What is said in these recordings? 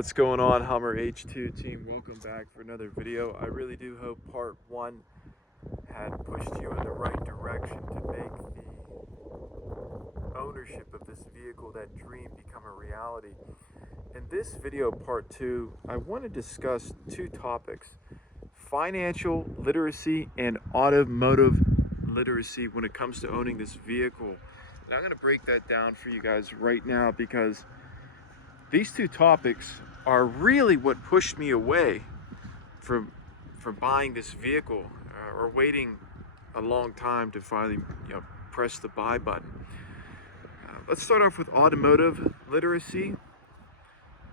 What's going on, Hummer H2 team? Welcome back for another video. I really do hope part one had pushed you in the right direction to make the ownership of this vehicle, that dream, become a reality. In this video, part two, I want to discuss two topics: financial literacy and automotive literacy when it comes to owning this vehicle. And I'm going to break that down for you guys right now, because these two topics are really what pushed me away from buying this vehicle, or waiting a long time to finally press the buy button. Let's start off with automotive literacy.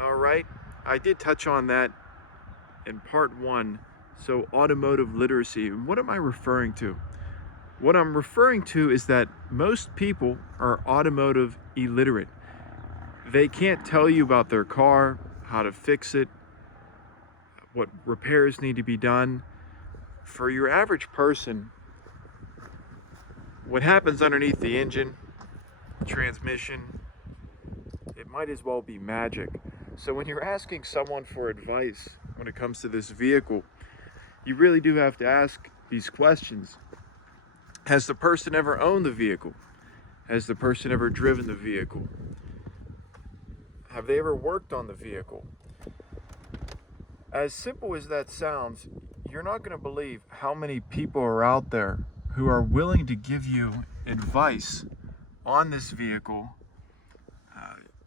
All right, I did touch on that in part one. So automotive literacy, and what am I referring to? What I'm referring to is that most people are automotive illiterate. They can't tell you about their car, how to fix it, what repairs need to be done. For your average person, what happens underneath the engine, transmission, it might as well be magic. So when you're asking someone for advice when it comes to this vehicle, you really do have to ask these questions. Has the person ever owned the vehicle? Has the person ever driven the vehicle? Have they ever worked on the vehicle? As simple as that sounds, you're not going to believe how many people are out there who are willing to give you advice on this vehicle.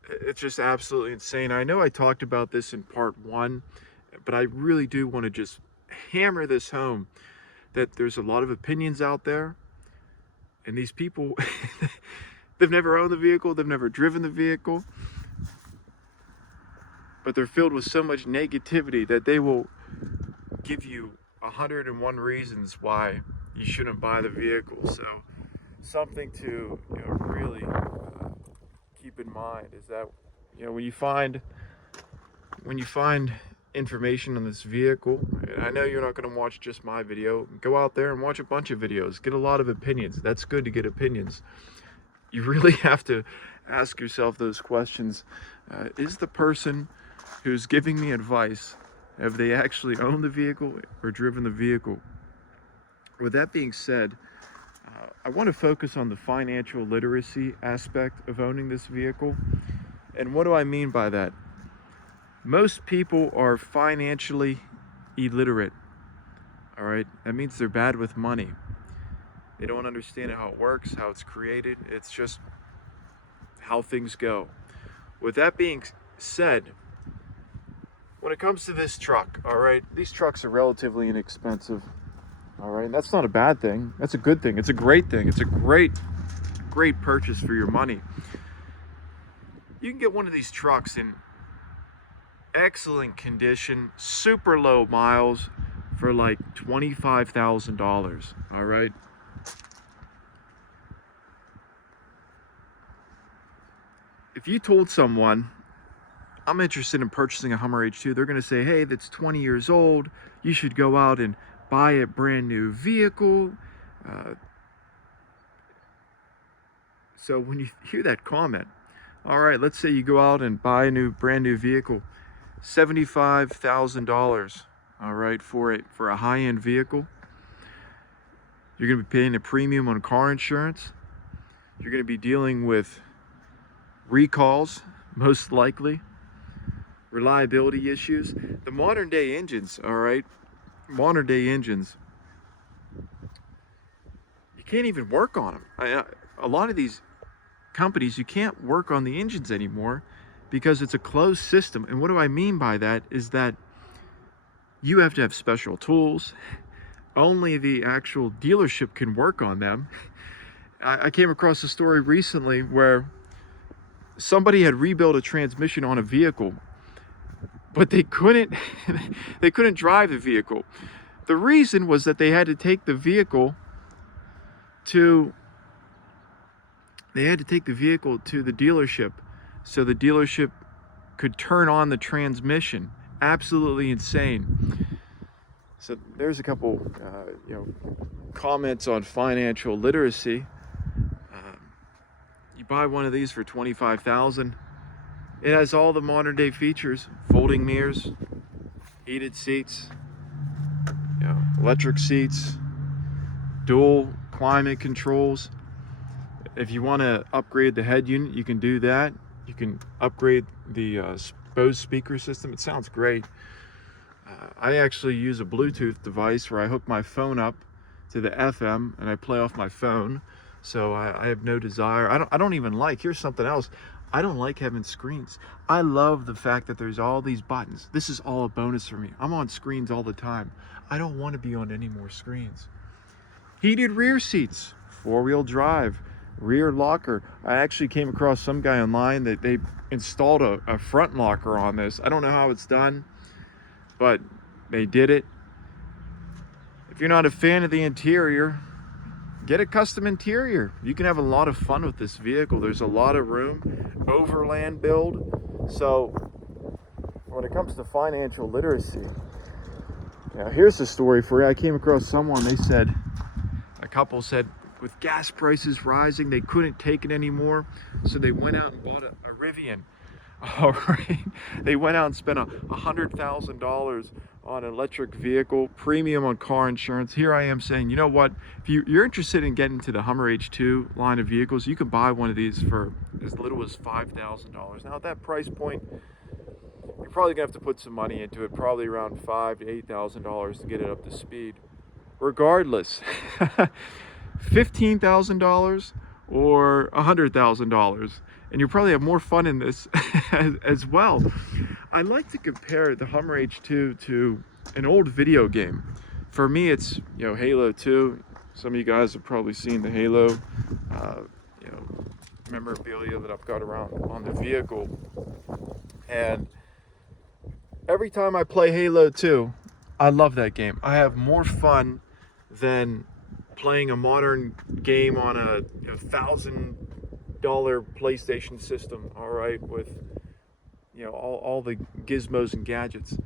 It's just absolutely insane. I know I talked about this in part one, but I really do want to just hammer this home, that there's a lot of opinions out there, and these people, they've never owned the vehicle, they've never driven the vehicle, but they're filled with so much negativity that they will give you 101 reasons why you shouldn't buy the vehicle. So something to really keep in mind is that when you find information on this vehicle, I know you're not going to watch just my video. Go out there and watch a bunch of videos. Get a lot of opinions. That's good to get opinions. You really have to ask yourself those questions. Is the person who's giving me advice, have they actually owned the vehicle or driven the vehicle? With that being said, I want to focus on the financial literacy aspect of owning this vehicle. And what do I mean by that? Most people are financially illiterate. All right, that means they're bad with money. They don't understand how it works, how it's created. It's just how things go. With that being said, when it comes to this truck, all right, these trucks are relatively inexpensive. All right, and that's not a bad thing. That's a good thing. It's a great thing. It's a great purchase for your money. You can get one of these trucks in excellent condition, super low miles, for like $25,000. All right. If you told someone, I'm interested in purchasing a Hummer H2, they're going to say, hey, that's 20 years old. You should go out and buy a brand new vehicle. So when you hear that comment, all right, let's say you go out and buy a brand new vehicle, $75,000, all right, for a high-end vehicle. You're going to be paying a premium on car insurance. You're going to be dealing with recalls, most likely, reliability issues. The modern day engines, all right, modern day engines, you can't even work on them. A lot of these companies, you can't work on the engines anymore because it's a closed system. And what do I mean by that is that you have to have special tools. Only the actual dealership can work on them. I came across a story recently where somebody had rebuilt a transmission on a vehicle, but they couldn't drive the vehicle. The reason was that they had to take the vehicle to the dealership so the dealership could turn on the transmission. Absolutely insane. So there's a couple comments on financial literacy. You buy one of these for $25,000. It has all the modern day features: folding mirrors, heated seats, electric seats, dual climate controls. If you want to upgrade the head unit, you can do that. You can upgrade the Bose speaker system. It sounds great. I actually use a Bluetooth device where I hook my phone up to the FM and I play off my phone. So I have no desire. I don't even like, here's something else. I don't like having screens. I love the fact that there's all these buttons. This is all a bonus for me. I'm on screens all the time. I don't want to be on any more screens. Heated rear seats, 4-wheel drive, rear locker. I actually came across some guy online that they installed a front locker on this. I don't know how it's done, but they did it. If you're not a fan of the interior, get a custom interior. You can have a lot of fun with this vehicle. There's a lot of room, overland build. So when it comes to financial literacy, here's the story for you. I came across someone, a couple said with gas prices rising, they couldn't take it anymore. So they went out and bought a Rivian. All right. They went out and spent $100,000 on an electric vehicle, premium on car insurance. Here I am saying, you know what? If you're interested in getting to the Hummer H2 line of vehicles, you can buy one of these for as little as $5,000. Now at that price point, you're probably gonna have to put some money into it, probably around $5,000 to $8,000 to get it up to speed. Regardless, $15,000 or $100,000, and you'll probably have more fun in this as well. I like to compare the Hummer H2 to an old video game. For me, it's Halo 2. Some of you guys have probably seen the Halo memorabilia that I've got around on the vehicle. And every time I play Halo 2, I love that game. I have more fun than playing a modern game on a $1,000 PlayStation system, all right, with all the gizmos and gadgets.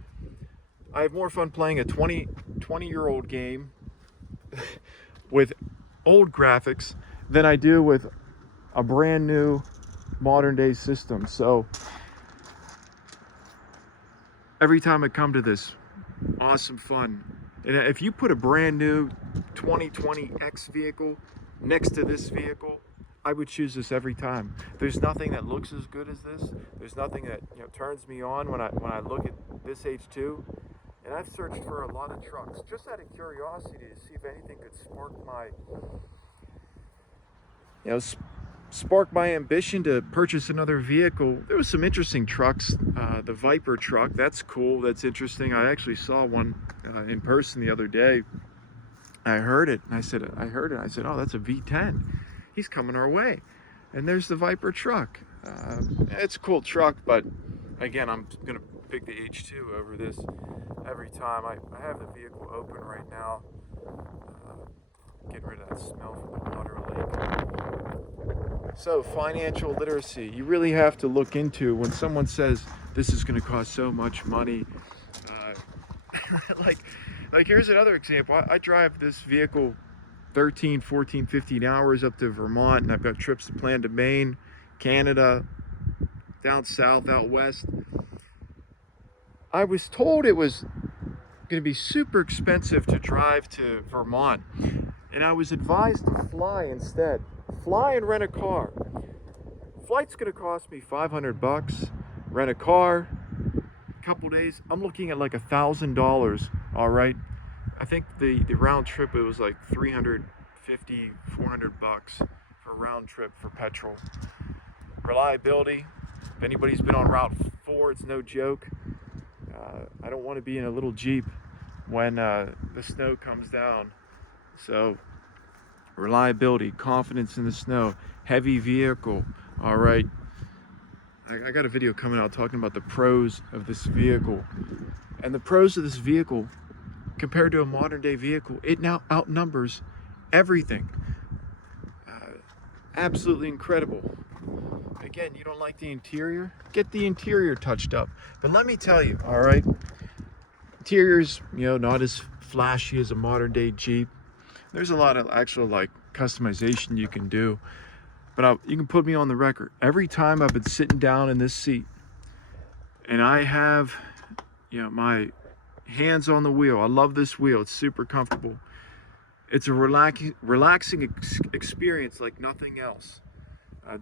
I have more fun playing a 20-year-old game with old graphics than I do with a brand new modern day system. So every time I come to this, awesome fun. And if you put a brand new 2020X vehicle next to this vehicle, I would choose this every time. There's nothing that looks as good as this. There's nothing that turns me on when I look at this H2. And I've searched for a lot of trucks just out of curiosity to see if anything could spark my ambition to purchase another vehicle. There was some interesting trucks. The Viper truck, that's cool, that's interesting. I actually saw one in person the other day. I heard it, and I said, oh, that's a V10. He's coming our way. And there's the Viper truck. It's a cool truck, but again, I'm gonna pick the H2 over this every time. I have the vehicle open right now, getting rid of that smell from the water leak. So financial literacy, you really have to look into when someone says this is going to cost so much money. Like here's another example. I drive this vehicle 13, 14, 15 hours up to Vermont, and I've got trips planned to Maine, Canada, down south, out west. I was told it was going to be super expensive to drive to Vermont, and I was advised to fly instead. Fly and rent a car. Flight's going to cost me $500. Rent a car, a couple days. I'm looking at like $1,000. All right. I think the round trip, it was like $350, $400 for round trip for petrol. Reliability. If anybody's been on Route 4, it's no joke. I don't want to be in a little Jeep when the snow comes down. So reliability, confidence in the snow, heavy vehicle. All right. I got a video coming out talking about the pros of this vehicle. And the pros of this vehicle, compared to a modern day vehicle, it now outnumbers everything. Absolutely incredible. Again, you don't like the interior? Get the interior touched up. But let me tell you, all right, interior's, not as flashy as a modern day Jeep. There's a lot of actual customization you can do. But you can put me on the record. Every time I've been sitting down in this seat and I have, my hands on the wheel. I love this wheel. It's super comfortable. It's a relaxing experience like nothing else.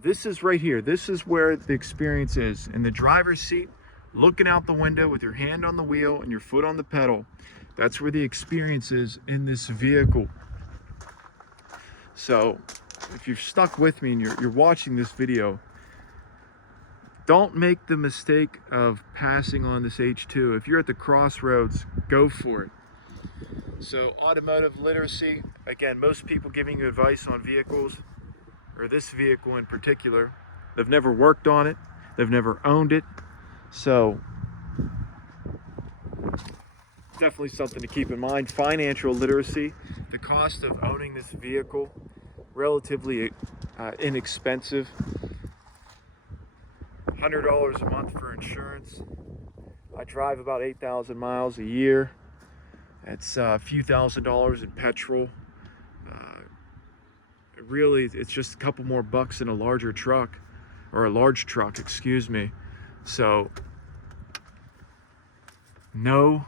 This is right here. This is where the experience is. In the driver's seat, looking out the window with your hand on the wheel and your foot on the pedal. That's where the experience is in this vehicle. So if you're stuck with me and you're watching this video, don't make the mistake of passing on this H2. If you're at the crossroads, go for it. So automotive literacy, again, most people giving you advice on vehicles, or this vehicle in particular, they've never worked on it, they've never owned it. So definitely something to keep in mind. Financial literacy, the cost of owning this vehicle, relatively inexpensive. $100 a month for insurance. I drive about 8,000 miles a year. It's a few $1,000s in petrol. Really, it's just a couple more bucks in a larger truck, or a large truck, excuse me. So, no,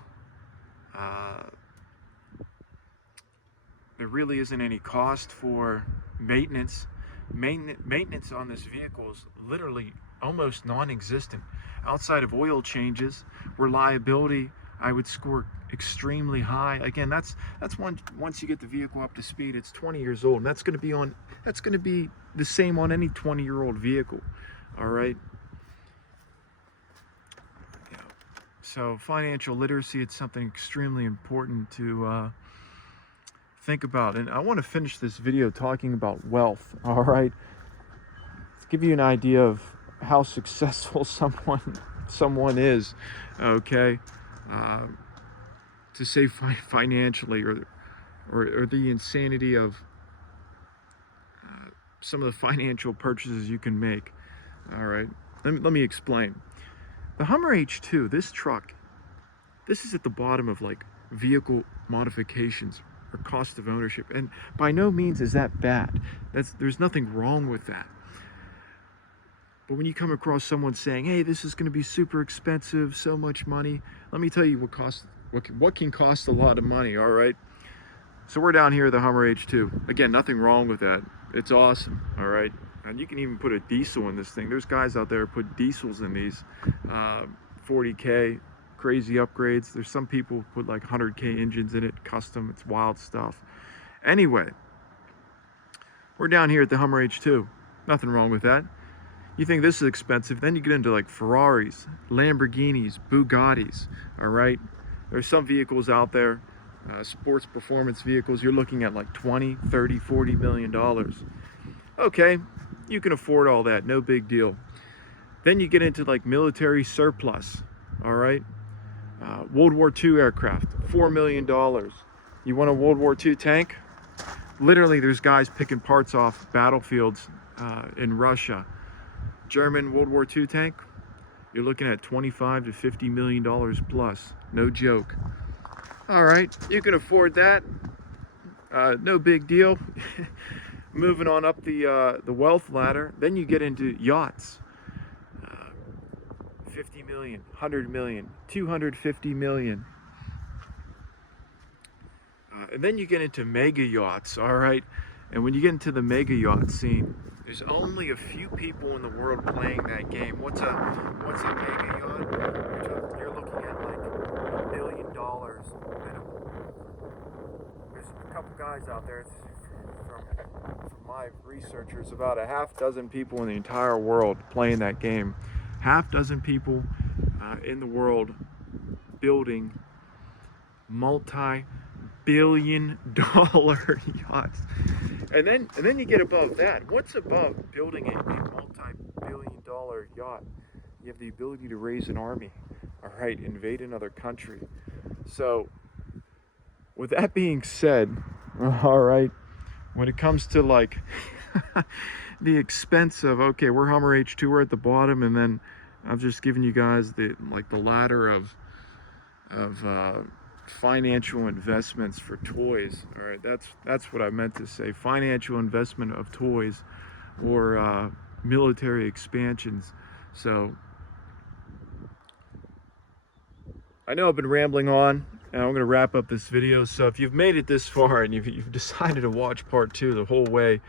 there really isn't any cost for maintenance. Maintenance on this vehicle is literally almost non-existent. Outside of oil changes, reliability, I would score extremely high. Again, that's once you get the vehicle up to speed, it's 20 years old, and that's going to be the same on any 20-year-old vehicle. All right. Yeah. So financial literacy, it's something extremely important to think about. And I want to finish this video talking about wealth. All right. To give you an idea of how successful someone is, okay, to say financially, or the insanity of some of the financial purchases you can make. All right, let me explain. The Hummer H2, this truck, this is at the bottom of like vehicle modifications or cost of ownership, and by no means is that bad. There's nothing wrong with that. But when you come across someone saying, hey, this is going to be super expensive, so much money, let me tell you what can cost a lot of money. All right, so we're down here at the Hummer H2. Again, nothing wrong with that. It's awesome. All right, and you can even put a diesel in this thing. There's guys out there who put diesels in these 40K, crazy upgrades. There's some people who put like 100K engines in it, custom. It's wild stuff. Anyway, we're down here at the Hummer H2. Nothing wrong with that. You think this is expensive, then you get into like Ferraris, Lamborghinis, Bugattis. All right, there's some vehicles out there, sports performance vehicles, you're looking at like 20, 30, 40 million dollars. Okay, you can afford all that, no big deal. Then you get into like military surplus. All right, World War II aircraft, $4 million. You want a World War II tank? Literally, there's guys picking parts off battlefields in Russia. German World War II tank, you're looking at $25 to $50 million plus. No joke. All right, you can afford that. No big deal. Moving on up the wealth ladder, then you get into yachts. 50 million, 100 million, 250 million. And then you get into mega yachts, all right? And when you get into the mega yacht scene, there's only a few people in the world playing that game. What's a mega yacht? You're looking at like $1 million minimum. There's a couple guys out there, from my researchers, about a half dozen people in the entire world playing that game. Half dozen people in the world building multi-billion dollar yachts. And then you get above that. What's above building a multi-billion dollar yacht? You have the ability to raise an army, all right, invade another country. So with that being said, all right, when it comes to like the expense of, okay, we're Hummer H2, we're at the bottom, and then I've just given you guys the ladder of financial investments for toys. All right, that's what I meant to say. Financial investment of toys, or military expansions. So I know I've been rambling on, and I'm going to wrap up this video. So if you've made it this far and you've decided to watch part 2 the whole way,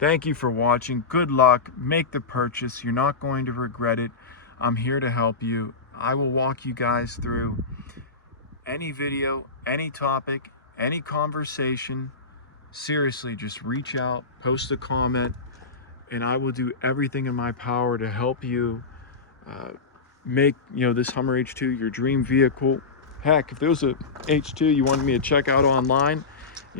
thank you for watching. Good luck. Make the purchase. You're not going to regret it. I'm here to help you. I will walk you guys through any video, any topic, any conversation. Seriously, just reach out, post a comment, and I will do everything in my power to help you make this Hummer H2 your dream vehicle. Heck, if there was a H2 you wanted me to check out online,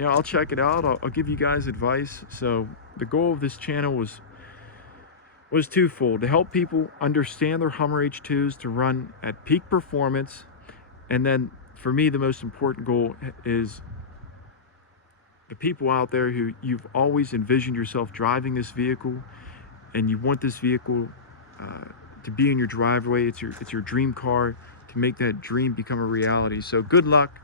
I'll check it out. I'll give you guys advice. So the goal of this channel was twofold: to help people understand their Hummer H2s to run at peak performance, and then for me the most important goal is the people out there who you've always envisioned yourself driving this vehicle, and you want this vehicle to be in your driveway. It's your dream car, to make that dream become a reality. So good luck.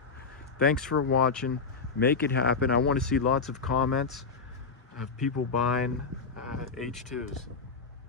Thanks for watching. Make it happen. I want to see lots of comments of people buying H2s.